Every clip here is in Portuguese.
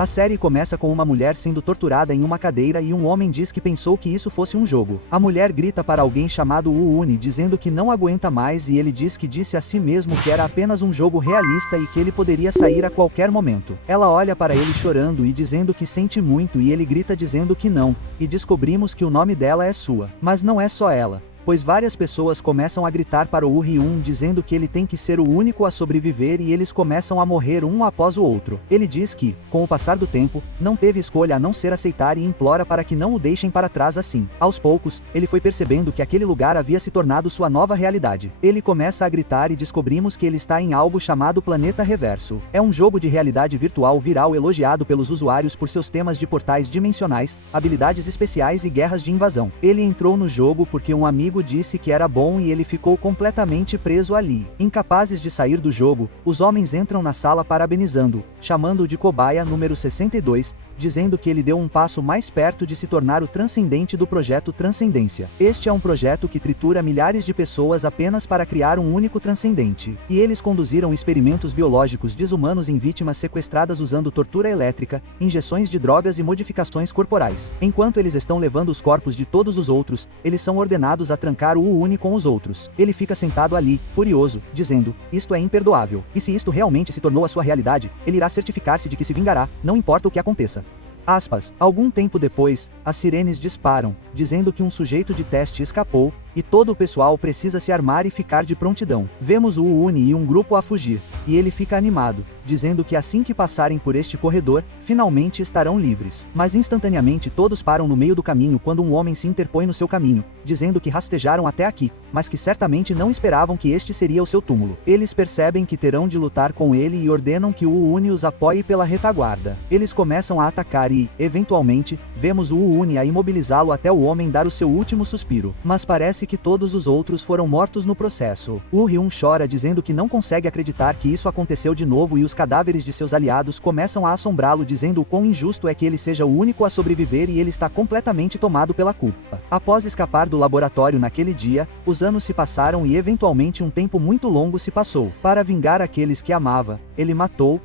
A série começa com uma mulher sendo torturada em uma cadeira e um homem diz que pensou que isso fosse um jogo. A mulher grita para alguém chamado Uni dizendo que não aguenta mais e ele diz que disse a si mesmo que era apenas um jogo realista e que ele poderia sair a qualquer momento. Ela olha para ele chorando e dizendo que sente muito e ele grita dizendo que não, e descobrimos que o nome dela é Sua. Mas não é só ela, pois várias pessoas começam a gritar para o Uri-un dizendo que ele tem que ser o único a sobreviver e eles começam a morrer um após o outro. Ele diz que, com o passar do tempo, não teve escolha a não ser aceitar e implora para que não o deixem para trás assim. Aos poucos, ele foi percebendo que aquele lugar havia se tornado sua nova realidade. Ele começa a gritar e descobrimos que ele está em algo chamado Planeta Reverso. É um jogo de realidade virtual viral elogiado pelos usuários por seus temas de portais dimensionais, habilidades especiais e guerras de invasão. Ele entrou no jogo porque um amigo disse que era bom e ele ficou completamente preso ali. Incapazes de sair do jogo, os homens entram na sala parabenizando-o, chamando-o de cobaia número 62, dizendo que ele deu um passo mais perto de se tornar o transcendente do projeto Transcendência. Este é um projeto que tritura milhares de pessoas apenas para criar um único transcendente. E eles conduziram experimentos biológicos desumanos em vítimas sequestradas usando tortura elétrica, injeções de drogas e modificações corporais. Enquanto eles estão levando os corpos de todos os outros, eles são ordenados a trancar o Uni com os outros. Ele fica sentado ali, furioso, dizendo: isto é imperdoável. E se isto realmente se tornou a sua realidade, ele irá certificar-se de que se vingará, não importa o que aconteça. Aspas. Algum tempo depois, as sirenes disparam, dizendo que um sujeito de teste escapou, e todo o pessoal precisa se armar e ficar de prontidão. Vemos o Uni e um grupo a fugir, e ele fica animado, dizendo que assim que passarem por este corredor, finalmente estarão livres. Mas instantaneamente todos param no meio do caminho quando um homem se interpõe no seu caminho, dizendo que rastejaram até aqui, mas que certamente não esperavam que este seria o seu túmulo. Eles percebem que terão de lutar com ele e ordenam que o Uni os apoie pela retaguarda. Eles começam a atacar e, eventualmente, vemos o Uni a imobilizá-lo até o homem dar o seu último suspiro. Mas parece que todos os outros foram mortos no processo. O Uri-un chora dizendo que não consegue acreditar que isso aconteceu de novo e os cadáveres de seus aliados começam a assombrá-lo dizendo o quão injusto é que ele seja o único a sobreviver e ele está completamente tomado pela culpa. Após escapar do laboratório naquele dia, os anos se passaram e eventualmente um tempo muito longo se passou. Para vingar aqueles que amava, ele matou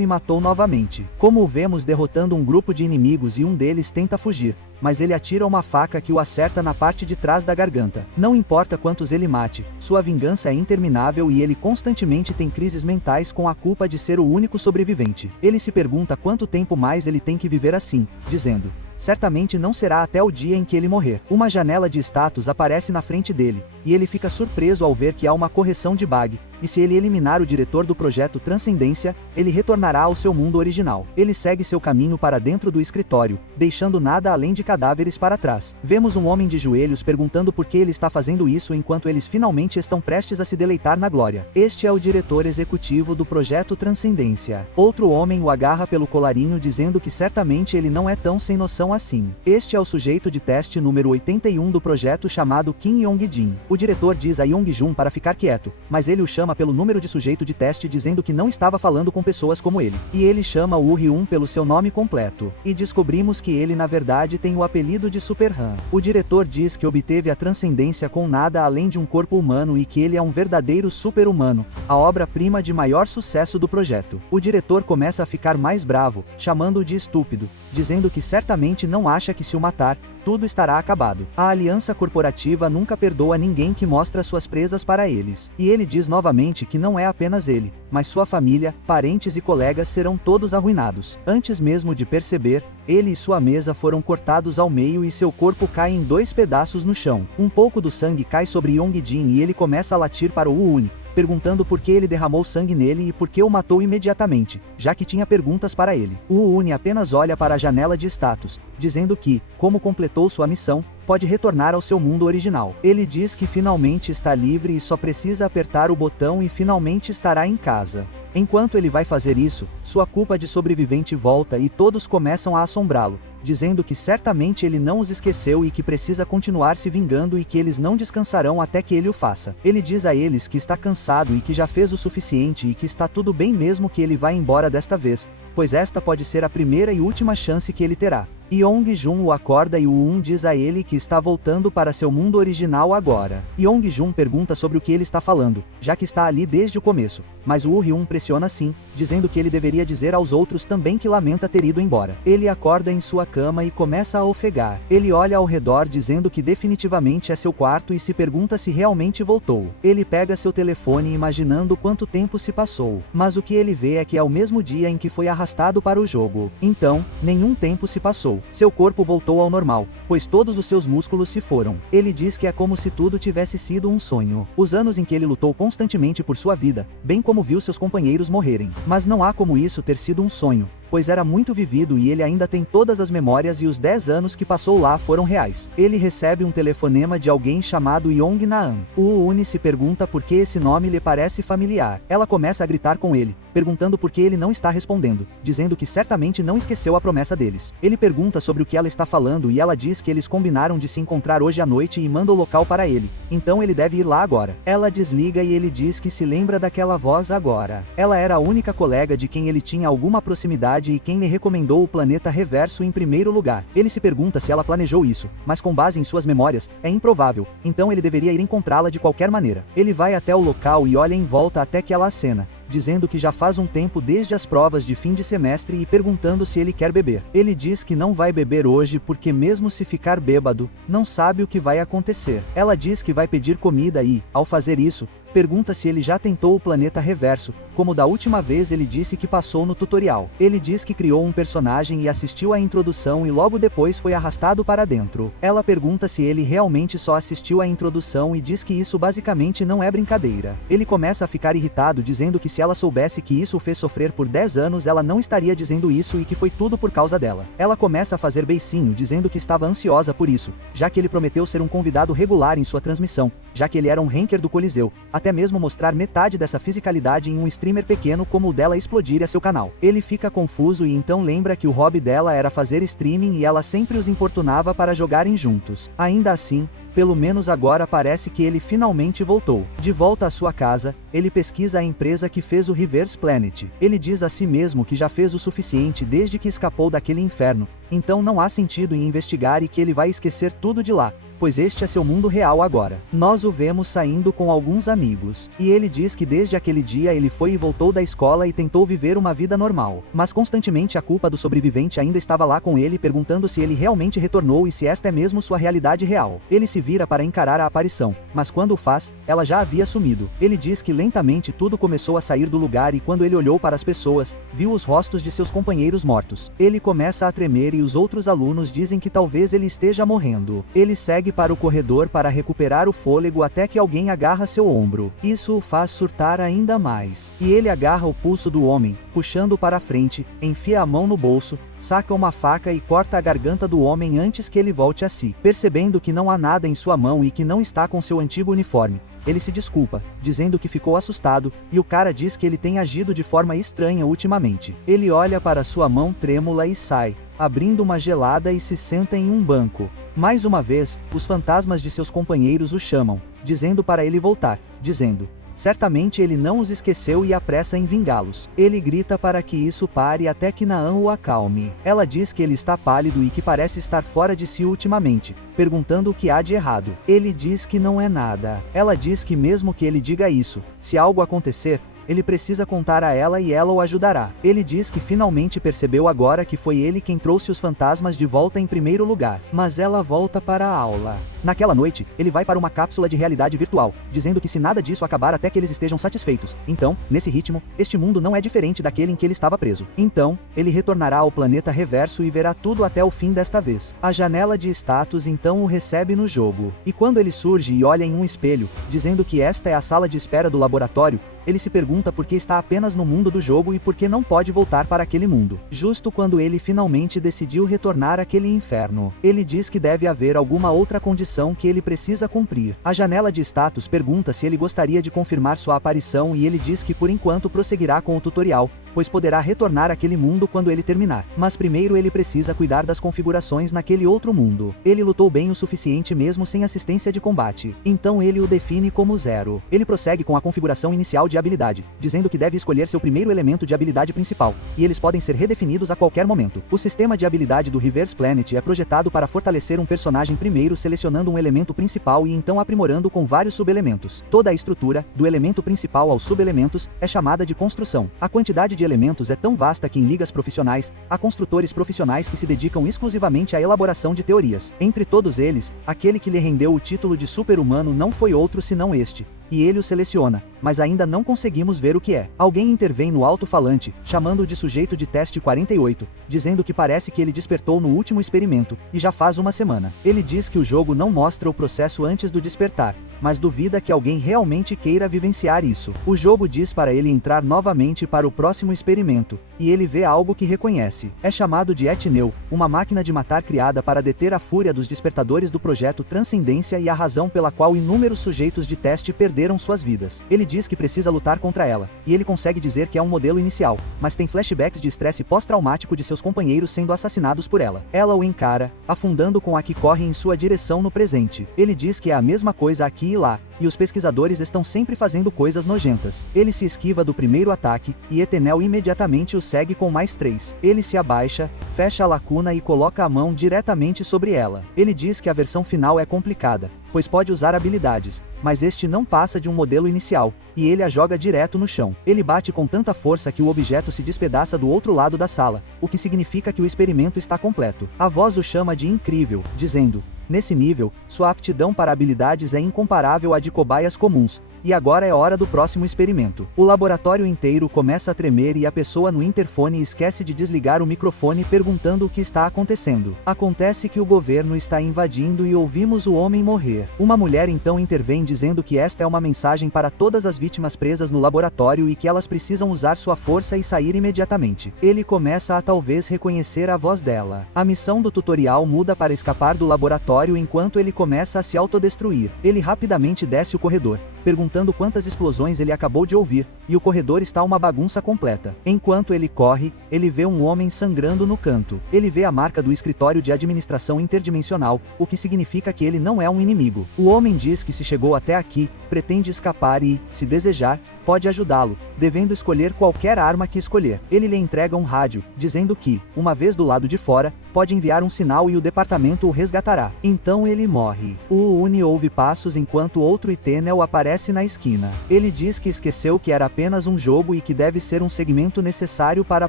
e matou novamente. Como o vemos derrotando um grupo de inimigos e um deles tenta fugir, mas ele atira uma faca que o acerta na parte de trás da garganta. Não importa quantos ele mate, sua vingança é interminável e ele constantemente tem crises mentais com a culpa de ser o único sobrevivente. Ele se pergunta quanto tempo mais ele tem que viver assim, dizendo: certamente não será até o dia em que ele morrer. Uma janela de status aparece na frente dele, e ele fica surpreso ao ver que há uma correção de bug, e se ele eliminar o diretor do projeto Transcendência, ele retornará ao seu mundo original. Ele segue seu caminho para dentro do escritório, deixando nada além de cadáveres para trás. Vemos um homem de joelhos perguntando por que ele está fazendo isso enquanto eles finalmente estão prestes a se deleitar na glória. Este é o diretor executivo do projeto Transcendência. Outro homem o agarra pelo colarinho dizendo que certamente ele não é tão sem noção assim. Este é o sujeito de teste número 81 do projeto chamado Kim Yong-jin. O diretor diz a Yong-jun para ficar quieto, mas ele o chama pelo número de sujeito de teste dizendo que não estava falando com pessoas como ele. E ele chama o Uri-un pelo seu nome completo. E descobrimos que ele na verdade tem o apelido de Super Han. O diretor diz que obteve a transcendência com nada além de um corpo humano e que ele é um verdadeiro super-humano, a obra-prima de maior sucesso do projeto. O diretor começa a ficar mais bravo, chamando-o de estúpido, dizendo que certamente não acha que se o matar, tudo estará acabado. A aliança corporativa nunca perdoa ninguém que mostra suas presas para eles. E ele diz novamente que não é apenas ele, mas sua família, parentes e colegas serão todos arruinados. Antes mesmo de perceber, ele e sua mesa foram cortados ao meio e seu corpo cai em 2 pedaços no chão. Um pouco do sangue cai sobre Yong-jin e ele começa a latir para o Uni, perguntando por que ele derramou sangue nele e por que o matou imediatamente, já que tinha perguntas para ele. O Uni apenas olha para a janela de status, dizendo que, como completou sua missão, pode retornar ao seu mundo original. Ele diz que finalmente está livre e só precisa apertar o botão e finalmente estará em casa. Enquanto ele vai fazer isso, sua culpa de sobrevivente volta e todos começam a assombrá-lo, dizendo que certamente ele não os esqueceu e que precisa continuar se vingando e que eles não descansarão até que ele o faça. Ele diz a eles que está cansado e que já fez o suficiente e que está tudo bem mesmo que ele vá embora desta vez, pois esta pode ser a primeira e última chance que ele terá. Yong-jun o acorda e o Un diz a ele que está voltando para seu mundo original agora. Yong-jun pergunta sobre o que ele está falando, já que está ali desde o começo. mas o Woo-hyun pressiona sim, dizendo que ele deveria dizer aos outros também que lamenta ter ido embora. Ele acorda em sua cama e começa a ofegar. Ele olha ao redor dizendo que definitivamente é seu quarto e se pergunta se realmente voltou. Ele pega seu telefone imaginando quanto tempo se passou, mas o que ele vê é que é o mesmo dia em que foi arrastado para o jogo. Então, nenhum tempo se passou. Seu corpo voltou ao normal, pois todos os seus músculos se foram. Ele diz que é como se tudo tivesse sido um sonho. Os anos em que ele lutou constantemente por sua vida, bem como viu seus companheiros morrerem. Mas não há como isso ter sido um sonho, pois era muito vivido e ele ainda tem todas as memórias e os 10 anos que passou lá foram reais. Ele recebe um telefonema de alguém chamado Yong Naan. O Uni se pergunta por que esse nome lhe parece familiar. Ela começa a gritar com ele, perguntando por que ele não está respondendo, dizendo que certamente não esqueceu a promessa deles. Ele pergunta sobre o que ela está falando e ela diz que eles combinaram de se encontrar hoje à noite e manda o local para ele, então ele deve ir lá agora. Ela desliga e ele diz que se lembra daquela voz agora. Ela era a única colega de quem ele tinha alguma proximidade e quem lhe recomendou o planeta reverso em primeiro lugar. Ele se pergunta se ela planejou isso, mas com base em suas memórias, é improvável, então ele deveria ir encontrá-la de qualquer maneira. Ele vai até o local e olha em volta até que ela acena, dizendo que já faz um tempo desde as provas de fim de semestre e perguntando se ele quer beber. Ele diz que não vai beber hoje porque mesmo se ficar bêbado, não sabe o que vai acontecer. Ela diz que vai pedir comida e, ao fazer isso, pergunta se ele já tentou o planeta reverso, como da última vez ele disse que passou no tutorial. Ele diz que criou um personagem e assistiu à introdução e logo depois foi arrastado para dentro. Ela pergunta se ele realmente só assistiu à introdução e diz que isso basicamente não é brincadeira. Ele começa a ficar irritado dizendo que se ela soubesse que isso o fez sofrer por 10 anos ela não estaria dizendo isso e que foi tudo por causa dela. Ela começa a fazer beicinho dizendo que estava ansiosa por isso, já que ele prometeu ser um convidado regular em sua transmissão, já que ele era um ranker do Coliseu, até mesmo mostrar metade dessa fisicalidade em um streamer pequeno como o dela explodir a seu canal. Ele fica confuso e então lembra que o hobby dela era fazer streaming e ela sempre os importunava para jogarem juntos. Ainda assim, pelo menos agora parece que ele finalmente voltou. De volta à sua casa, ele pesquisa a empresa que fez o Reverse Planet. Ele diz a si mesmo que já fez o suficiente desde que escapou daquele inferno, então não há sentido em investigar e que ele vai esquecer tudo de lá, pois este é seu mundo real agora. Nós o vemos saindo com alguns amigos, e ele diz que desde aquele dia ele foi e voltou da escola e tentou viver uma vida normal, mas constantemente a culpa do sobrevivente ainda estava lá com ele perguntando se ele realmente retornou e se esta é mesmo sua realidade real. Ele se vira para encarar a aparição, mas quando o faz, ela já havia sumido. Ele diz que lentamente tudo começou a sair do lugar e quando ele olhou para as pessoas, viu os rostos de seus companheiros mortos. Ele começa a tremer e os outros alunos dizem que talvez ele esteja morrendo. Ele segue para o corredor para recuperar o fôlego até que alguém agarra seu ombro. Isso o faz surtar ainda mais. E ele agarra o pulso do homem, puxando para a frente, enfia a mão no bolso, saca uma faca e corta a garganta do homem antes que ele volte a si. Percebendo que não há nada em sua mão e que não está com seu antigo uniforme, ele se desculpa, dizendo que ficou assustado, e o cara diz que ele tem agido de forma estranha ultimamente. Ele olha para sua mão trêmula e sai, abrindo uma gelada e se senta em um banco. Mais uma vez, os fantasmas de seus companheiros o chamam, dizendo para ele voltar, dizendo: certamente ele não os esqueceu e apressa em vingá-los. Ele grita para que isso pare até que Naan o acalme. Ela diz que ele está pálido e que parece estar fora de si ultimamente, perguntando o que há de errado. Ele diz que não é nada. Ela diz que mesmo que ele diga isso, se algo acontecer, ele precisa contar a ela e ela o ajudará. Ele diz que finalmente percebeu agora que foi ele quem trouxe os fantasmas de volta em primeiro lugar. Mas ela volta para a aula. Naquela noite, ele vai para uma cápsula de realidade virtual, dizendo que se nada disso acabar até que eles estejam satisfeitos, então, nesse ritmo, este mundo não é diferente daquele em que ele estava preso. Então, ele retornará ao planeta reverso e verá tudo até o fim desta vez. A janela de status então o recebe no jogo. E quando ele surge e olha em um espelho, dizendo que esta é a sala de espera do laboratório, ele se pergunta por que está apenas no mundo do jogo e por que não pode voltar para aquele mundo. Justo quando ele finalmente decidiu retornar àquele inferno, ele diz que deve haver alguma outra condição que ele precisa cumprir. A janela de status pergunta se ele gostaria de confirmar sua aparição e ele diz que por enquanto prosseguirá com o tutorial, pois poderá retornar àquele mundo quando ele terminar. Mas primeiro ele precisa cuidar das configurações naquele outro mundo. Ele lutou bem o suficiente mesmo sem assistência de combate. Então ele o define como 0. Ele prossegue com a configuração inicial de habilidade, dizendo que deve escolher seu primeiro elemento de habilidade principal, e eles podem ser redefinidos a qualquer momento. O sistema de habilidade do Reverse Planet é projetado para fortalecer um personagem primeiro selecionando um elemento principal e então aprimorando com vários subelementos. Toda a estrutura, do elemento principal aos subelementos, é chamada de construção. A quantidade de elementos é tão vasta que em ligas profissionais, há construtores profissionais que se dedicam exclusivamente à elaboração de teorias. Entre todos eles, aquele que lhe rendeu o título de super-humano não foi outro senão este. E ele o seleciona, mas ainda não conseguimos ver o que é. Alguém intervém no alto-falante, chamando-o de sujeito de teste 48, dizendo que parece que ele despertou no último experimento, e já faz uma semana. Ele diz que o jogo não mostra o processo antes do despertar, mas duvida que alguém realmente queira vivenciar isso. O jogo diz para ele entrar novamente para o próximo experimento, e ele vê algo que reconhece. É chamado de Etneu, uma máquina de matar criada para deter a fúria dos despertadores do projeto Transcendência e a razão pela qual inúmeros sujeitos de teste perderam suas vidas. Ele diz que precisa lutar contra ela, e ele consegue dizer que é um modelo inicial, mas tem flashbacks de estresse pós-traumático de seus companheiros sendo assassinados por ela. Ela o encara, afundando com a que corre em sua direção no presente. Ele diz que é a mesma coisa aqui e lá, e os pesquisadores estão sempre fazendo coisas nojentas. Ele se esquiva do primeiro ataque, e Etenel imediatamente o segue com mais 3. Ele se abaixa, fecha a lacuna e coloca a mão diretamente sobre ela. Ele diz que a versão final é complicada, pois pode usar habilidades, mas este não passa de um modelo inicial, e ele a joga direto no chão. Ele bate com tanta força que o objeto se despedaça do outro lado da sala, o que significa que o experimento está completo. A voz o chama de incrível, dizendo: nesse nível, sua aptidão para habilidades é incomparável à de cobaias comuns. E agora é hora do próximo experimento. O laboratório inteiro começa a tremer e a pessoa no interfone esquece de desligar o microfone perguntando o que está acontecendo. Acontece que o governo está invadindo e ouvimos o homem morrer. Uma mulher então intervém dizendo que esta é uma mensagem para todas as vítimas presas no laboratório e que elas precisam usar sua força e sair imediatamente. Ele começa a talvez reconhecer a voz dela. A missão do tutorial muda para escapar do laboratório enquanto ele começa a se autodestruir. Ele rapidamente desce o corredor, perguntando quantas explosões ele acabou de ouvir, e o corredor está uma bagunça completa. Enquanto ele corre, ele vê um homem sangrando no canto. Ele vê a marca do escritório de administração interdimensional, o que significa que ele não é um inimigo. O homem diz que se chegou até aqui, pretende escapar e, se desejar, pode ajudá-lo, devendo escolher qualquer arma que escolher. Ele lhe entrega um rádio, dizendo que, uma vez do lado de fora, pode enviar um sinal e o departamento o resgatará. Então ele morre. O Uni ouve passos enquanto outro Etenel aparece na esquina. Ele diz que esqueceu que era apenas um jogo e que deve ser um segmento necessário para a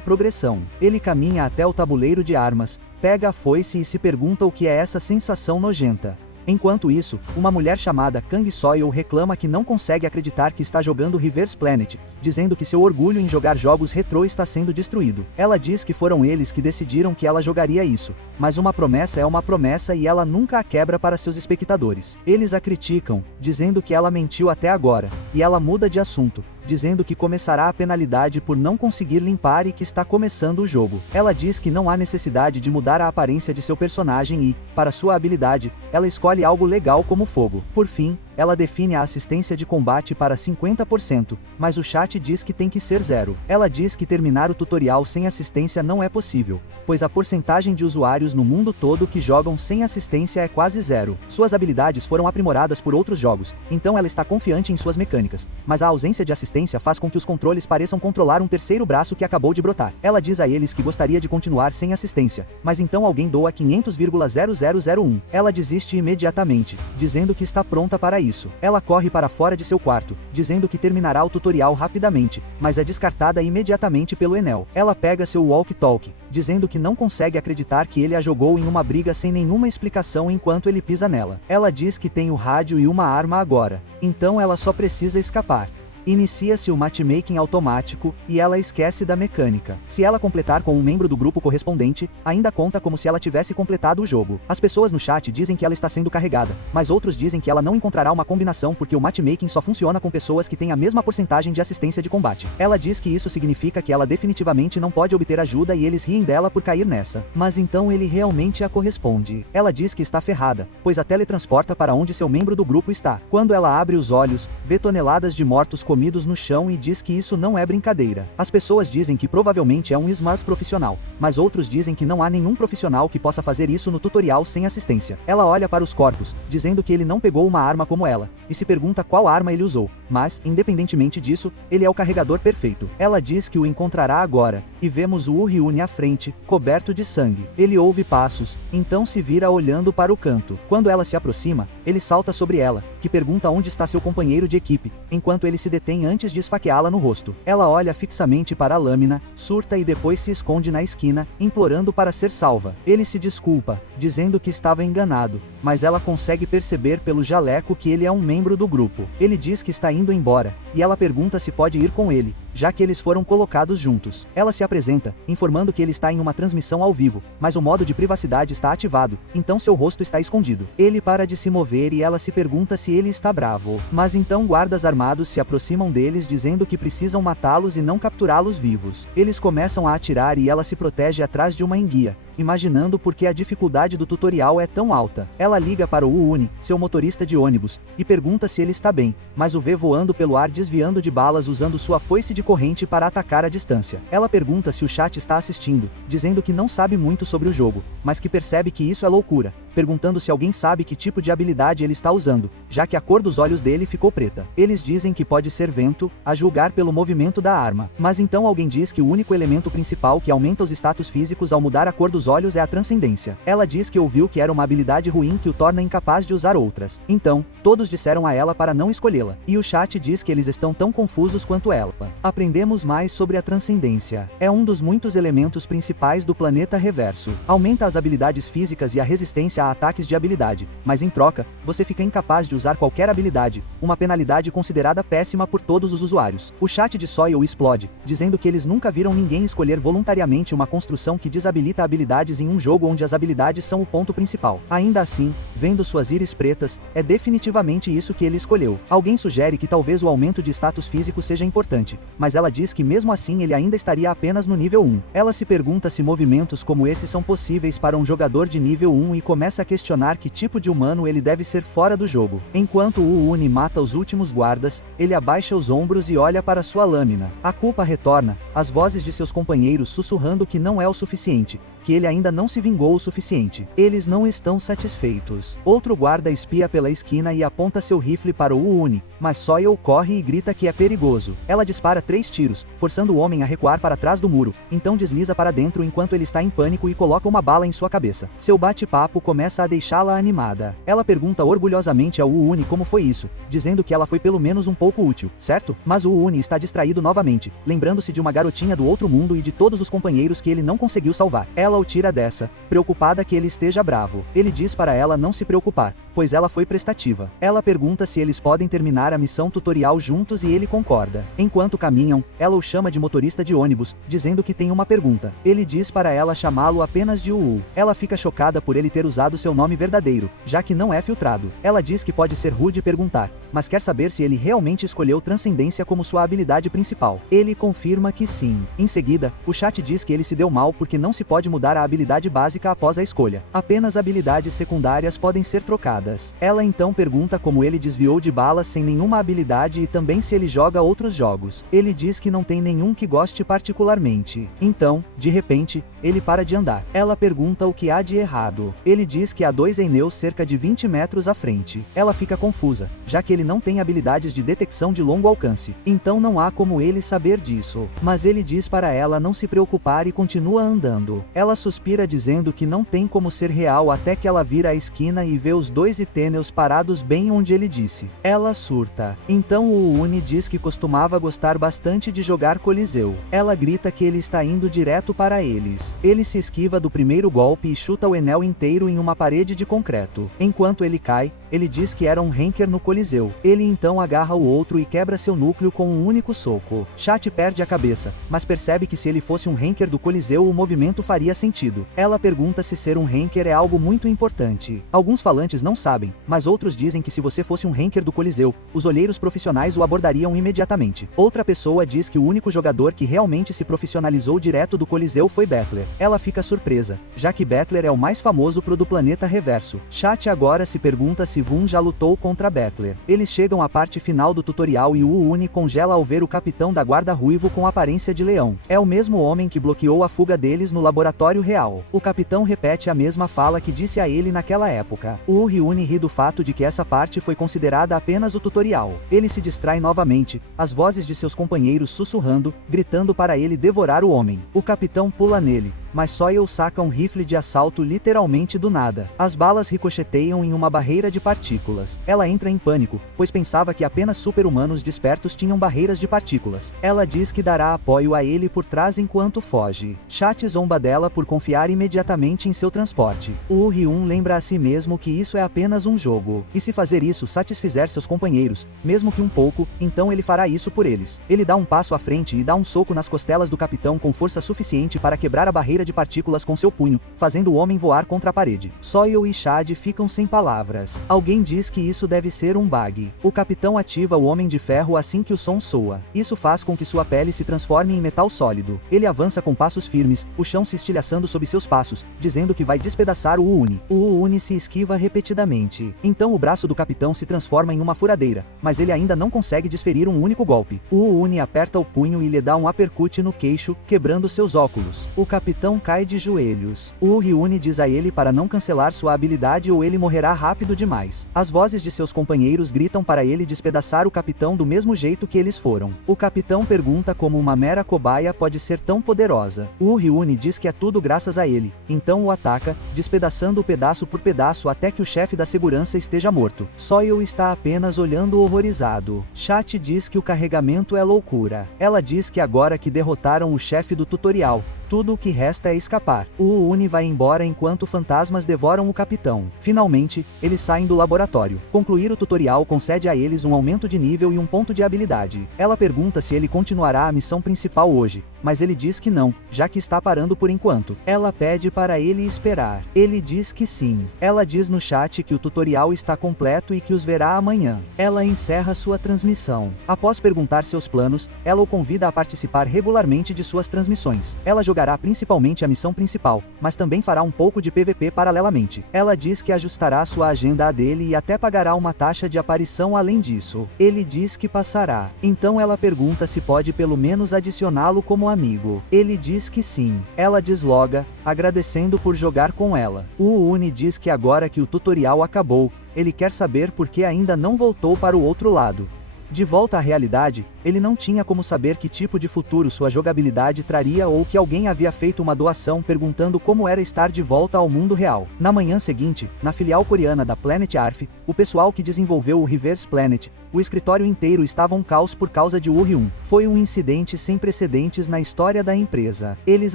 progressão. Ele caminha até o tabuleiro de armas, pega a foice e se pergunta o que é essa sensação nojenta. Enquanto isso, uma mulher chamada Kang Soil reclama que não consegue acreditar que está jogando Reverse Planet, dizendo que seu orgulho em jogar jogos retrô está sendo destruído. Ela diz que foram eles que decidiram que ela jogaria isso, mas uma promessa é uma promessa e ela nunca a quebra para seus espectadores. Eles a criticam, dizendo que ela mentiu até agora, e ela muda de assunto, dizendo que começará a penalidade por não conseguir limpar e que está começando o jogo. Ela diz que não há necessidade de mudar a aparência de seu personagem e, para sua habilidade, ela escolhe algo legal como fogo. Por fim, ela define a assistência de combate para 50%, mas o chat diz que tem que ser 0. Ela diz que terminar o tutorial sem assistência não é possível, pois a porcentagem de usuários no mundo todo que jogam sem assistência é quase 0. Suas habilidades foram aprimoradas por outros jogos, então ela está confiante em suas mecânicas, mas a ausência de assistência faz com que os controles pareçam controlar um terceiro braço que acabou de brotar. Ela diz a eles que gostaria de continuar sem assistência, mas então alguém doa 500,0001. Ela desiste imediatamente, dizendo que está pronta para isso. Ela corre para fora de seu quarto, dizendo que terminará o tutorial rapidamente, mas é descartada imediatamente pelo Enel. Ela pega seu walkie-talkie, dizendo que não consegue acreditar que ele a jogou em uma briga sem nenhuma explicação enquanto ele pisa nela. Ela diz que tem o rádio e uma arma agora, então ela só precisa escapar. Inicia-se o matchmaking automático, e ela esquece da mecânica. Se ela completar com um membro do grupo correspondente, ainda conta como se ela tivesse completado o jogo. As pessoas no chat dizem que ela está sendo carregada, mas outros dizem que ela não encontrará uma combinação porque o matchmaking só funciona com pessoas que têm a mesma porcentagem de assistência de combate. Ela diz que isso significa que ela definitivamente não pode obter ajuda e eles riem dela por cair nessa. Mas então ele realmente a corresponde. Ela diz que está ferrada, pois a teletransporta para onde seu membro do grupo está. Quando ela abre os olhos, vê toneladas de mortos comidos no chão e diz que isso não é brincadeira. As pessoas dizem que provavelmente é um Smurf profissional, mas outros dizem que não há nenhum profissional que possa fazer isso no tutorial sem assistência. Ela olha para os corpos, dizendo que ele não pegou uma arma como ela, e se pergunta qual arma ele usou, mas, independentemente disso, ele é o carregador perfeito. Ela diz que o encontrará agora, e vemos o Ryuni à frente, coberto de sangue. Ele ouve passos, então se vira olhando para o canto. Quando ela se aproxima, ele salta sobre ela, que pergunta onde está seu companheiro de equipe, enquanto ele se detém antes de esfaqueá-la no rosto. Ela olha fixamente para a lâmina, surta e depois se esconde na esquina, implorando para ser salva. Ele se desculpa, dizendo que estava enganado, mas ela consegue perceber pelo jaleco que ele é um membro do grupo. Ele diz que está indo embora, e ela pergunta se pode ir com ele, já que eles foram colocados juntos. Ela se apresenta, informando que ele está em uma transmissão ao vivo, mas o modo de privacidade está ativado, então seu rosto está escondido. Ele para de se mover e ela se pergunta se ele está bravo. Mas então guardas armados se aproximam deles dizendo que precisam matá-los e não capturá-los vivos. Eles começam a atirar e ela se protege atrás de uma enguia, imaginando por que a dificuldade do tutorial é tão alta. Ela liga para o Uni, seu motorista de ônibus, e pergunta se ele está bem, mas o vê voando pelo ar desviando de balas usando sua foice de corrente para atacar à distância. Ela pergunta se o chat está assistindo, dizendo que não sabe muito sobre o jogo, mas que percebe que isso é loucura, perguntando se alguém sabe que tipo de habilidade ele está usando, já que a cor dos olhos dele ficou preta. Eles dizem que pode ser vento, a julgar pelo movimento da arma. Mas então alguém diz que o único elemento principal que aumenta os status físicos ao mudar a cor dos olhos é a transcendência. Ela diz que ouviu que era uma habilidade ruim que o torna incapaz de usar outras. Então, todos disseram a ela para não escolhê-la. E o chat diz que eles estão tão confusos quanto ela. Aprendemos mais sobre a transcendência. É um dos muitos elementos principais do planeta reverso. Aumenta as habilidades físicas e a resistência a ataques de habilidade, mas em troca, você fica incapaz de usar qualquer habilidade, uma penalidade considerada péssima por todos os usuários. O chat de Soil explode, dizendo que eles nunca viram ninguém escolher voluntariamente uma construção que desabilita habilidades em um jogo onde as habilidades são o ponto principal. Ainda assim, vendo suas íris pretas, é definitivamente isso que ele escolheu. Alguém sugere que talvez o aumento de status físico seja importante, mas ela diz que mesmo assim ele ainda estaria apenas no nível 1. Ela se pergunta se movimentos como esse são possíveis para um jogador de nível 1 e começa a questionar que tipo de humano ele deve ser fora do jogo. Enquanto o Uni mata os últimos guardas, ele abaixa os ombros e olha para sua lâmina. A culpa retorna, as vozes de seus companheiros sussurrando que não é o suficiente, que ele ainda não se vingou o suficiente. Eles não estão satisfeitos. Outro guarda espia pela esquina e aponta seu rifle para o Uni, mas Soil corre e grita que é perigoso. Ela dispara 3 tiros, forçando o homem a recuar para trás do muro, então desliza para dentro enquanto ele está em pânico e coloca uma bala em sua cabeça. Seu bate-papo começa a deixá-la animada. Ela pergunta orgulhosamente ao Uni como foi isso, dizendo que ela foi pelo menos um pouco útil, certo? Mas o Uni está distraído novamente, lembrando-se de uma garotinha do outro mundo e de todos os companheiros que ele não conseguiu salvar. Ela o tira dessa, preocupada que ele esteja bravo. Ele diz para ela não se preocupar, pois ela foi prestativa. Ela pergunta se eles podem terminar a missão tutorial juntos e ele concorda. Enquanto caminham, ela o chama de motorista de ônibus, dizendo que tem uma pergunta. Ele diz para ela chamá-lo apenas de Uu. Ela fica chocada por ele ter usado seu nome verdadeiro, já que não é filtrado. Ela diz que pode ser rude perguntar, mas quer saber se ele realmente escolheu transcendência como sua habilidade principal. Ele confirma que sim. Em seguida, o chat diz que ele se deu mal porque não se pode mudar a habilidade básica após a escolha. Apenas habilidades secundárias podem ser trocadas. Ela então pergunta como ele desviou de balas sem nenhuma habilidade e também se ele joga outros jogos. Ele diz que não tem nenhum que goste particularmente. Então, de repente, ele para de andar. Ela pergunta o que há de errado. Ele diz que há 2 Eneus cerca de 20 metros à frente. Ela fica confusa, já que ele não tem habilidades de detecção de longo alcance. Então não há como ele saber disso. Mas ele diz para ela não se preocupar e continua andando. Ela suspira dizendo que não tem como ser real até que ela vira a esquina e vê os 2 Eteneus parados bem onde ele disse. Ela surta. Então o Uni diz que costumava gostar bastante de jogar Coliseu. Ela grita que ele está indo direto para eles. Ele se esquiva do primeiro golpe e chuta o Enel inteiro em uma parede de concreto. Enquanto ele cai, ele diz que era um Ranker no Coliseu. Ele então agarra o outro e quebra seu núcleo com um único soco. Chat perde a cabeça, mas percebe que se ele fosse um Ranker do Coliseu o movimento faria sentido. Ela pergunta se ser um hacker é algo muito importante. Alguns falantes não sabem, mas outros dizem que se você fosse um hacker do Coliseu, os olheiros profissionais o abordariam imediatamente. Outra pessoa diz que o único jogador que realmente se profissionalizou direto do Coliseu foi Bettler. Ela fica surpresa, já que Bettler é o mais famoso pro do planeta reverso. Chat agora se pergunta se Vun já lutou contra Bettler. Eles chegam à parte final do tutorial e o Uni congela ao ver o capitão da guarda ruivo com aparência de leão. É o mesmo homem que bloqueou a fuga deles no laboratório real. O capitão repete a mesma fala que disse a ele naquela época. O Uni ri do fato de que essa parte foi considerada apenas o tutorial. Ele se distrai novamente, as vozes de seus companheiros sussurrando, gritando para ele devorar o homem. O capitão pula nele, mas Soil saca um rifle de assalto literalmente do nada. As balas ricocheteiam em uma barreira de partículas. Ela entra em pânico, pois pensava que apenas super-humanos despertos tinham barreiras de partículas. Ela diz que dará apoio a ele por trás enquanto foge. Chat zomba dela por confiar imediatamente em seu transporte. O Ryun lembra a si mesmo que isso é apenas um jogo, e se fazer isso satisfizer seus companheiros, mesmo que um pouco, então ele fará isso por eles. Ele dá um passo à frente e dá um soco nas costelas do capitão com força suficiente para quebrar a barreira de partículas com seu punho, fazendo o homem voar contra a parede. Soil e Chad ficam sem palavras. Alguém diz que isso deve ser um bug. O capitão ativa o Homem de Ferro assim que o som soa. Isso faz com que sua pele se transforme em metal sólido. Ele avança com passos firmes, o chão se estilhaçando sob seus passos, dizendo que vai despedaçar o Uni. O Uni se esquiva repetidamente. Então o braço do capitão se transforma em uma furadeira, mas ele ainda não consegue desferir um único golpe. O Uni aperta o punho e lhe dá um uppercut no queixo, quebrando seus óculos. O capitão cai de joelhos. O Ryuni diz a ele para não cancelar sua habilidade ou ele morrerá rápido demais. As vozes de seus companheiros gritam para ele despedaçar o capitão do mesmo jeito que eles foram. O capitão pergunta como uma mera cobaia pode ser tão poderosa. O Ryuni diz que é tudo graças a ele, então o ataca, despedaçando-o pedaço por pedaço até que o chefe da segurança esteja morto. Soil está apenas olhando horrorizado. Chat diz que o carregamento é loucura. Ela diz que agora que derrotaram o chefe do tutorial, tudo o que resta é escapar. O Uni vai embora enquanto fantasmas devoram o capitão. Finalmente, eles saem do laboratório. Concluir o tutorial concede a eles um aumento de nível e um ponto de habilidade. Ela pergunta se ele continuará a missão principal hoje, mas ele diz que não, já que está parando por enquanto. Ela pede para ele esperar. Ele diz que sim. Ela diz no chat que o tutorial está completo e que os verá amanhã. Ela encerra sua transmissão. Após perguntar seus planos, ela o convida a participar regularmente de suas transmissões. Ela jogará principalmente a missão principal, mas também fará um pouco de PVP paralelamente. Ela diz que ajustará sua agenda à dele e até pagará uma taxa de aparição além disso. Ele diz que passará. Então ela pergunta se pode pelo menos adicioná-lo como amigo. Ele diz que sim. Ela desloga, agradecendo por jogar com ela. O Uni diz que agora que o tutorial acabou, ele quer saber por que ainda não voltou para o outro lado. De volta à realidade, ele não tinha como saber que tipo de futuro sua jogabilidade traria ou que alguém havia feito uma doação perguntando como era estar de volta ao mundo real. Na manhã seguinte, na filial coreana da Planet Arf, o pessoal que desenvolveu o Reverse Planet, o escritório inteiro estava um caos por causa de Woo-hyun. Foi um incidente sem precedentes na história da empresa. Eles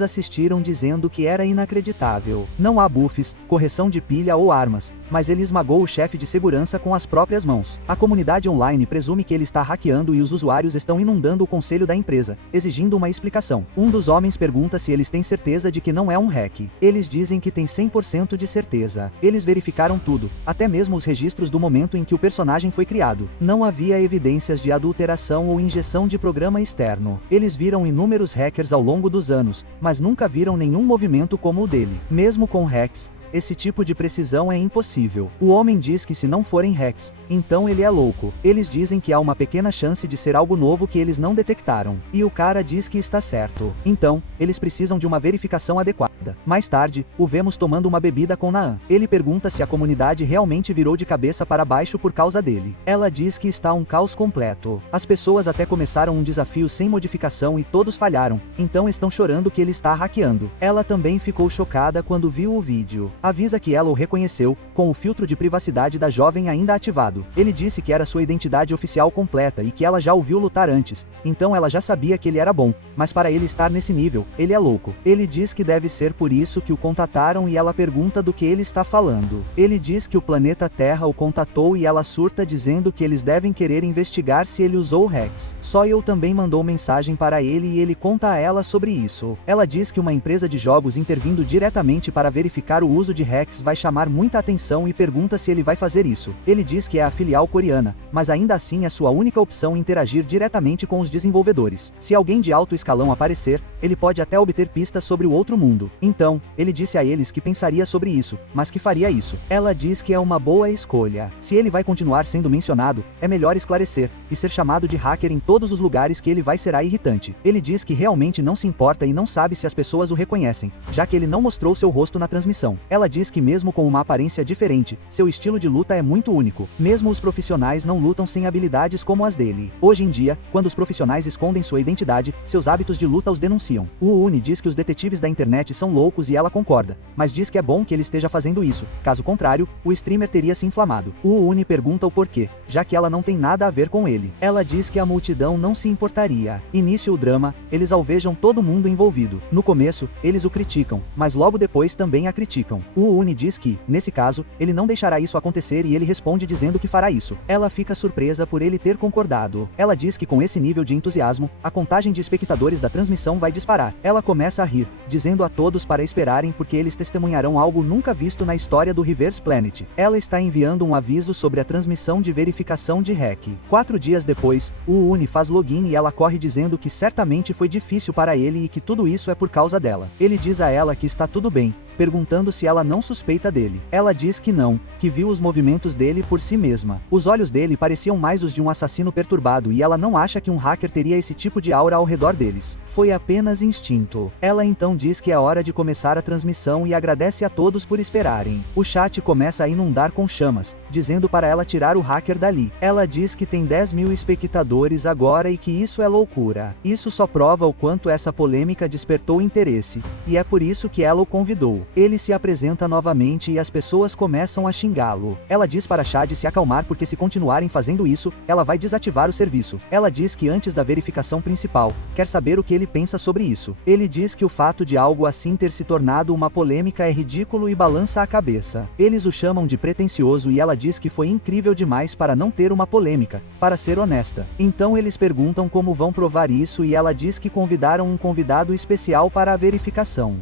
assistiram dizendo que era inacreditável. Não há buffs, correção de pilha ou armas, mas ele esmagou o chefe de segurança com as próprias mãos. A comunidade online presume que ele está hackeando e os usuários estão inundando o conselho da empresa, exigindo uma explicação. Um dos homens pergunta se eles têm certeza de que não é um hack. Eles dizem que têm 100% de certeza. Eles verificaram tudo, até mesmo os registros do momento em que o personagem foi criado. Não havia evidências de adulteração ou injeção de programa externo. Eles viram inúmeros hackers ao longo dos anos, mas nunca viram nenhum movimento como o dele. Mesmo com hacks, esse tipo de precisão é impossível. O homem diz que se não forem hacks, então ele é louco. Eles dizem que há uma pequena chance de ser algo novo que eles não detectaram. E o cara diz que está certo. Então, eles precisam de uma verificação adequada. Mais tarde, o vemos tomando uma bebida com Naan. Ele pergunta se a comunidade realmente virou de cabeça para baixo por causa dele. Ela diz que está um caos completo. As pessoas até começaram um desafio sem modificação e todos falharam, então estão chorando que ele está hackeando. Ela também ficou chocada quando viu o vídeo. Avisa que ela o reconheceu, com o filtro de privacidade da jovem ainda ativado. Ele disse que era sua identidade oficial completa e que ela já o viu lutar antes, então ela já sabia que ele era bom, mas para ele estar nesse nível, ele é louco. Ele diz que deve ser por isso que o contataram e ela pergunta do que ele está falando. Ele diz que o planeta Terra o contatou e ela surta dizendo que eles devem querer investigar se ele usou hacks. Soil também mandou mensagem para ele e ele conta a ela sobre isso. Ela diz que uma empresa de jogos intervindo diretamente para verificar o uso de hacks vai chamar muita atenção e pergunta se ele vai fazer isso. Ele diz que é a filial coreana, mas ainda assim é sua única opção interagir diretamente com os desenvolvedores. Se alguém de alto escalão aparecer, ele pode até obter pistas sobre o outro mundo. Então, ele disse a eles que pensaria sobre isso, mas que faria isso. Ela diz que é uma boa escolha. Se ele vai continuar sendo mencionado, é melhor esclarecer, e ser chamado de hacker em todos os lugares que ele vai será irritante. Ele diz que realmente não se importa e não sabe se as pessoas o reconhecem, já que ele não mostrou seu rosto na transmissão. Ela diz que mesmo com uma aparência diferente, seu estilo de luta é muito único. Mesmo os profissionais não lutam sem habilidades como as dele. Hoje em dia, quando os profissionais escondem sua identidade, seus hábitos de luta os denunciam. O Uni diz que os detetives da internet são loucos e ela concorda, mas diz que é bom que ele esteja fazendo isso, caso contrário, o streamer teria se inflamado. O Uni pergunta o porquê, já que ela não tem nada a ver com ele. Ela diz que a multidão não se importaria. Inicia o drama, eles alvejam todo mundo envolvido. No começo, eles o criticam, mas logo depois também a criticam. O Uni diz que, nesse caso, ele não deixará isso acontecer e ele responde dizendo que fará isso. Ela fica surpresa por ele ter concordado. Ela diz que com esse nível de entusiasmo, a contagem de espectadores da transmissão vai disparar. Ela começa a rir, dizendo a todos para esperarem porque eles testemunharão algo nunca visto na história do Reverse Planet. Ela está enviando um aviso sobre a transmissão de verificação de hack. 4 dias depois, o Uni faz login e ela corre dizendo que certamente foi difícil para ele e que tudo isso é por causa dela. Ele diz a ela que está tudo bem, perguntando se ela não suspeita dele. Ela diz que não, que viu os movimentos dele por si mesma. Os olhos dele pareciam mais os de um assassino perturbado e ela não acha que um hacker teria esse tipo de aura ao redor deles. Foi apenas instinto. Ela então diz que é hora de começar a transmissão e agradece a todos por esperarem. O chat começa a inundar com chamas, dizendo para ela tirar o hacker dali. Ela diz que tem 10.000 espectadores agora e que isso é loucura. Isso só prova o quanto essa polêmica despertou interesse, e é por isso que ela o convidou. Ele se apresenta novamente e as pessoas começam a xingá-lo. Ela diz para Chad se acalmar porque se continuarem fazendo isso, ela vai desativar o serviço. Ela diz que antes da verificação principal, quer saber o que ele pensa sobre isso. Ele diz que o fato de algo assim ter se tornado uma polêmica é ridículo e balança a cabeça. Eles o chamam de pretensioso e ela diz que foi incrível demais para não ter uma polêmica, para ser honesta. Então eles perguntam como vão provar isso e ela diz que convidaram um convidado especial para a verificação.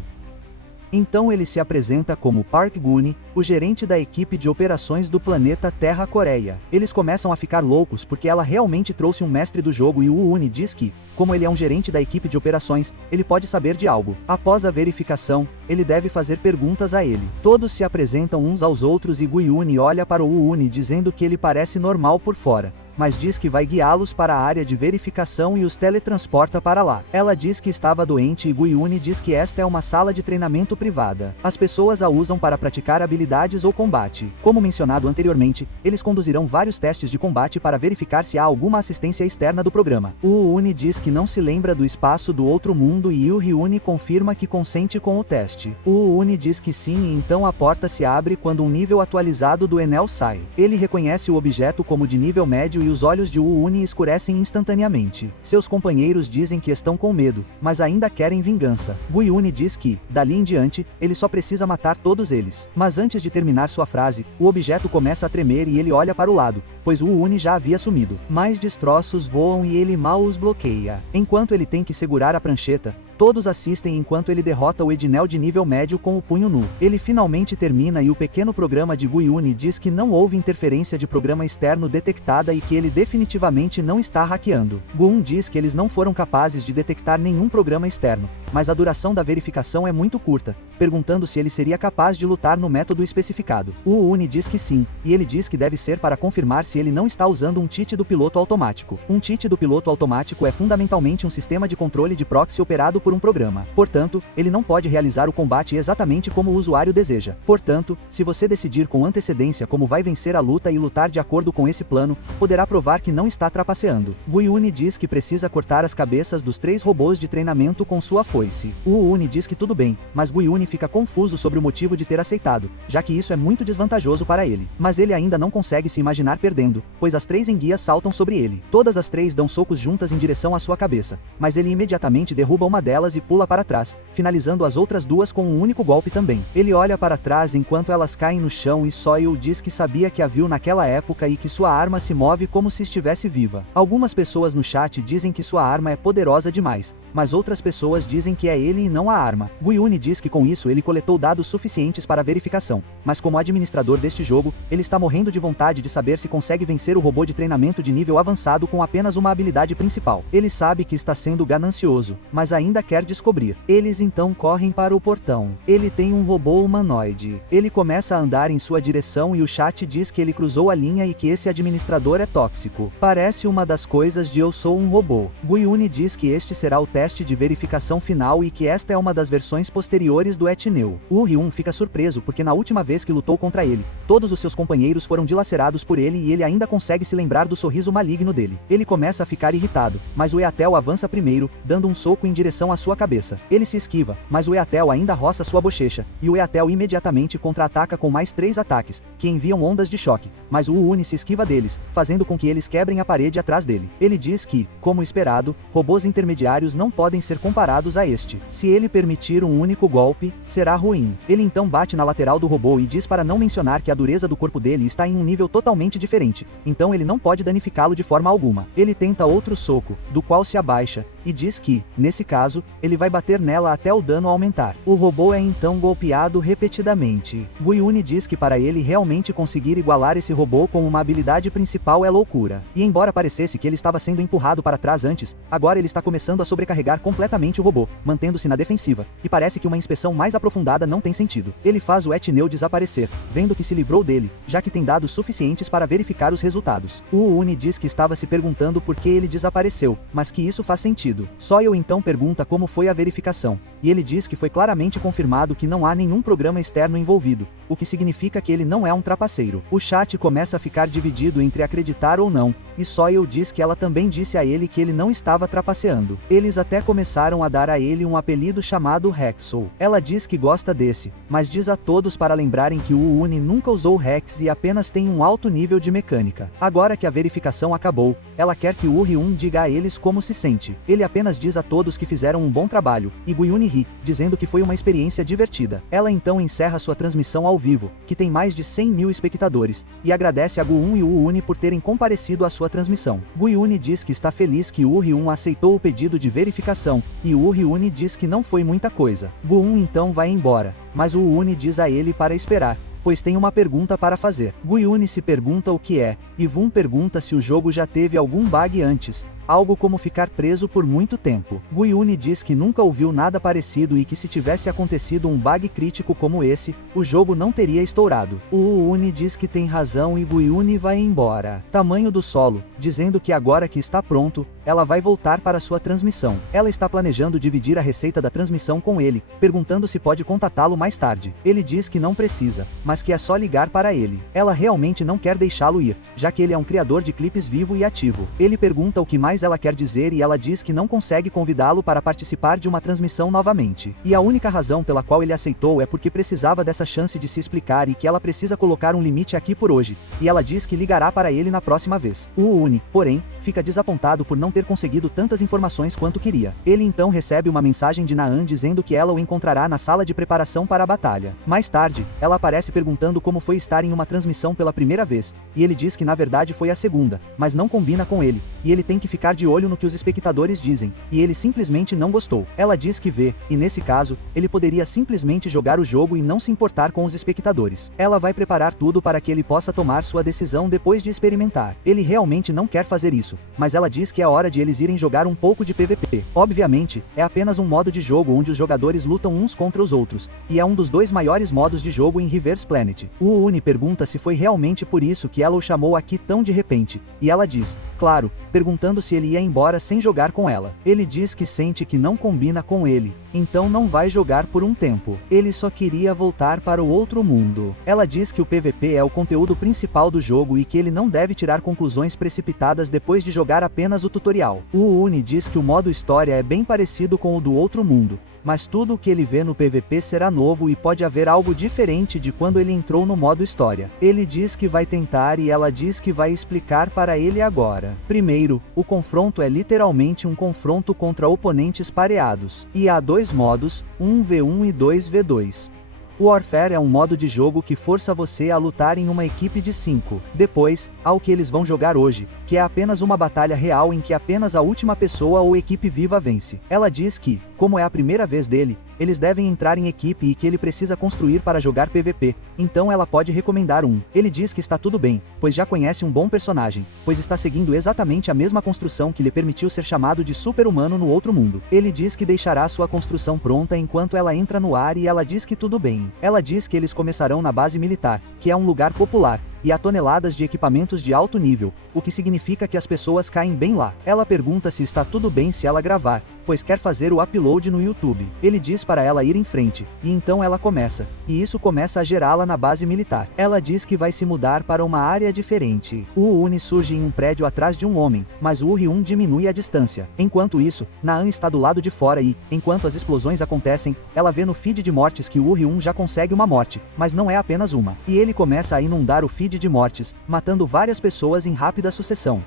Então ele se apresenta como Park Gun-hee, o gerente da equipe de operações do planeta Terra Coreia. Eles começam a ficar loucos porque ela realmente trouxe um mestre do jogo e o Uni diz que, como ele é um gerente da equipe de operações, ele pode saber de algo. Após a verificação, ele deve fazer perguntas a ele. Todos se apresentam uns aos outros e Gun-hee olha para o Uni dizendo que ele parece normal por fora, mas diz que vai guiá-los para a área de verificação e os teletransporta para lá. Ela diz que estava doente e Gun-hee diz que esta é uma sala de treinamento privada. As pessoas a usam para praticar habilidades ou combate. Como mencionado anteriormente, eles conduzirão vários testes de combate para verificar se há alguma assistência externa do programa. O Uni diz que não se lembra do espaço do outro mundo e o Ryuni confirma que consente com o teste. O Uni diz que sim e então a porta se abre quando um nível atualizado do Enel sai. Ele reconhece o objeto como de nível médio e os olhos de Uni escurecem instantaneamente. Seus companheiros dizem que estão com medo, mas ainda querem vingança. Uni diz que, dali em diante, ele só precisa matar todos eles. Mas antes de terminar sua frase, o objeto começa a tremer e ele olha para o lado, pois Uni já havia sumido. Mais destroços voam e ele mal os bloqueia. Enquanto ele tem que segurar a prancheta, todos assistem enquanto ele derrota o Ednel de nível médio com o punho nu. Ele finalmente termina e o pequeno programa de Uni diz que não houve interferência de programa externo detectada e que ele definitivamente não está hackeando. Gun diz que eles não foram capazes de detectar nenhum programa externo, mas a duração da verificação é muito curta, perguntando se ele seria capaz de lutar no método especificado. Uni diz que sim, e ele diz que deve ser para confirmar se ele não está usando um cheat do piloto automático. Um cheat do piloto automático é fundamentalmente um sistema de controle de proxy operado por um programa. Portanto, ele não pode realizar o combate exatamente como o usuário deseja. Portanto, se você decidir com antecedência como vai vencer a luta e lutar de acordo com esse plano, poderá provar que não está trapaceando. Uni diz que precisa cortar as cabeças dos 3 robôs de treinamento com sua foice. Uni diz que tudo bem, mas Uni Uni fica confuso sobre o motivo de ter aceitado, já que isso é muito desvantajoso para ele. Mas ele ainda não consegue se imaginar perdendo, pois as 3 enguias saltam sobre ele. Todas as 3 dão socos juntas em direção à sua cabeça, mas ele imediatamente derruba uma delas e pula para trás, finalizando as outras 2 com um único golpe também. Ele olha para trás enquanto elas caem no chão e Soil diz que sabia que a viu naquela época e que sua arma se move como se estivesse viva. Algumas pessoas no chat dizem que sua arma é poderosa demais, mas outras pessoas dizem que é ele e não a arma. Guiuni diz que com isso ele coletou dados suficientes para verificação, mas como administrador deste jogo, ele está morrendo de vontade de saber se consegue vencer o robô de treinamento de nível avançado com apenas uma habilidade principal. Ele sabe que está sendo ganancioso, mas ainda quer descobrir. Eles então correm para o portão. Ele tem um robô humanoide. Ele começa a andar em sua direção e o chat diz que ele cruzou a linha e que esse administrador é tóxico. Parece uma das coisas de Eu Sou um Robô. Guiuni diz que este será o teste de verificação final e que esta é uma das versões posteriores do Etneu. O Ryun fica surpreso porque na última vez que lutou contra ele, todos os seus companheiros foram dilacerados por ele e ele ainda consegue se lembrar do sorriso maligno dele. Ele começa a ficar irritado, mas o Eatel avança primeiro, dando um soco em direção à sua cabeça. Ele se esquiva, mas o Eatel ainda roça sua bochecha, e o Eatel imediatamente contra-ataca com mais 3 ataques, que enviam ondas de choque, mas o Uni se esquiva deles, fazendo com que eles quebrem a parede atrás dele. Ele diz que, como esperado, robôs intermediários não podem ser comparados a este. Se ele permitir um único golpe, será ruim. Ele então bate na lateral do robô e diz para não mencionar que a dureza do corpo dele está em um nível totalmente diferente, então ele não pode danificá-lo de forma alguma. Ele tenta outro soco, do qual se abaixa, e diz que, nesse caso, ele vai bater nela até o dano aumentar. O robô é então golpeado repetidamente. Guiuni diz que para ele realmente conseguir igualar esse robô com uma habilidade principal é loucura. E embora parecesse que ele estava sendo empurrado para trás antes, agora ele está começando a sobrecarregar completamente o robô, mantendo-se na defensiva, e parece que uma inspeção mais aprofundada não tem sentido. Ele faz o Etneu desaparecer, vendo que se livrou dele, já que tem dados suficientes para verificar os resultados. O Uni diz que estava se perguntando por que ele desapareceu, mas que isso faz sentido. Soil então pergunta como foi a verificação, e ele diz que foi claramente confirmado que não há nenhum programa externo envolvido, o que significa que ele não é um trapaceiro. O chat começa a ficar dividido entre acreditar ou não, e Soil diz que ela também disse a ele que ele não estava trapaceando. Eles até começaram a dar a ele um apelido chamado Hexol. Ela diz que gosta desse, mas diz a todos para lembrarem que o Uni nunca usou Hex e apenas tem um alto nível de mecânica. Agora que a verificação acabou, ela quer que o Ryun diga a eles como se sente. Ele apenas diz a todos que fizeram um bom trabalho, e Guiuni ri, dizendo que foi uma experiência divertida. Ela então encerra sua transmissão ao vivo, que tem mais de 100.000 espectadores, e agradece a Gu-un e o Uni por terem comparecido à sua transmissão. Guiuni diz que está feliz que o Ryun aceitou o pedido de verificação, e o Ryuni diz que não foi muita coisa. Gu-un então vai embora, mas o Uni diz a ele para esperar, pois tem uma pergunta para fazer. Guiuni se pergunta o que é, e Vun pergunta se o jogo já teve algum bug antes, algo como ficar preso por muito tempo. Guiuni diz que nunca ouviu nada parecido e que se tivesse acontecido um bug crítico como esse, o jogo não teria estourado. O Uni diz que tem razão e Guiuni vai embora. Tamanho do solo, dizendo que agora que está pronto, ela vai voltar para sua transmissão. Ela está planejando dividir a receita da transmissão com ele, perguntando se pode contatá-lo mais tarde. Ele diz que não precisa, mas que é só ligar para ele. Ela realmente não quer deixá-lo ir, já que ele é um criador de clipes vivo e ativo. Ele pergunta o que mais ela quer dizer e ela diz que não consegue convidá-lo para participar de uma transmissão novamente. E a única razão pela qual ele aceitou é porque precisava dessa chance de se explicar e que ela precisa colocar um limite aqui por hoje. E ela diz que ligará para ele na próxima vez. O Uni, porém, fica desapontado por não ter conseguido tantas informações quanto queria. Ele então recebe uma mensagem de Naan dizendo que ela o encontrará na sala de preparação para a batalha. Mais tarde, ela aparece perguntando como foi estar em uma transmissão pela primeira vez, e ele diz que na verdade foi a segunda, mas não combina com ele, e ele tem que ficar de olho no que os espectadores dizem, e ele simplesmente não gostou. Ela diz que vê, e nesse caso, ele poderia simplesmente jogar o jogo e não se importar com os espectadores. Ela vai preparar tudo para que ele possa tomar sua decisão depois de experimentar. Ele realmente não quer fazer isso, mas ela diz que é hora de eles irem jogar um pouco de PVP. Obviamente, é apenas um modo de jogo onde os jogadores lutam uns contra os outros, e é um dos 2 maiores modos de jogo em Reverse Planet. O Uni pergunta se foi realmente por isso que ela o chamou aqui tão de repente, e ela diz, claro, perguntando se ele ia embora sem jogar com ela. Ele diz que sente que não combina com ele, então não vai jogar por um tempo. Ele só queria voltar para o outro mundo. Ela diz que o PVP é o conteúdo principal do jogo e que ele não deve tirar conclusões precipitadas depois de jogar apenas o tutorial. O Uni diz que o modo história é bem parecido com o do outro mundo, mas tudo o que ele vê no PVP será novo e pode haver algo diferente de quando ele entrou no modo história. Ele diz que vai tentar e ela diz que vai explicar para ele agora. Primeiro, o confronto é literalmente um confronto contra oponentes pareados, e há dois modos, 1v1 e 2v2. O Warfare é um modo de jogo que força você a lutar em uma equipe de 5. Depois, há o que eles vão jogar hoje, que é apenas uma batalha real em que apenas a última pessoa ou equipe viva vence. Ela diz que, como é a primeira vez dele, eles devem entrar em equipe e que ele precisa construir para jogar PVP, então ela pode recomendar um. Ele diz que está tudo bem, pois já conhece um bom personagem, pois está seguindo exatamente a mesma construção que lhe permitiu ser chamado de super-humano no outro mundo. Ele diz que deixará sua construção pronta enquanto ela entra no ar e ela diz que tudo bem. Ela diz que eles começarão na base militar, que é um lugar popular, e há toneladas de equipamentos de alto nível, o que significa que as pessoas caem bem lá. Ela pergunta se está tudo bem se ela gravar, pois quer fazer o upload no YouTube. Ele diz para ela ir em frente, e então ela começa, e isso começa a gerá-la na base militar. Ela diz que vai se mudar para uma área diferente. O Uni surge em um prédio atrás de um homem, mas o Ryun diminui a distância. Enquanto isso, Naan está do lado de fora e, enquanto as explosões acontecem, ela vê no feed de mortes que o Ryun já consegue uma morte, mas não é apenas uma. E ele começa a inundar o feed de mortes, matando várias pessoas em rápida sucessão.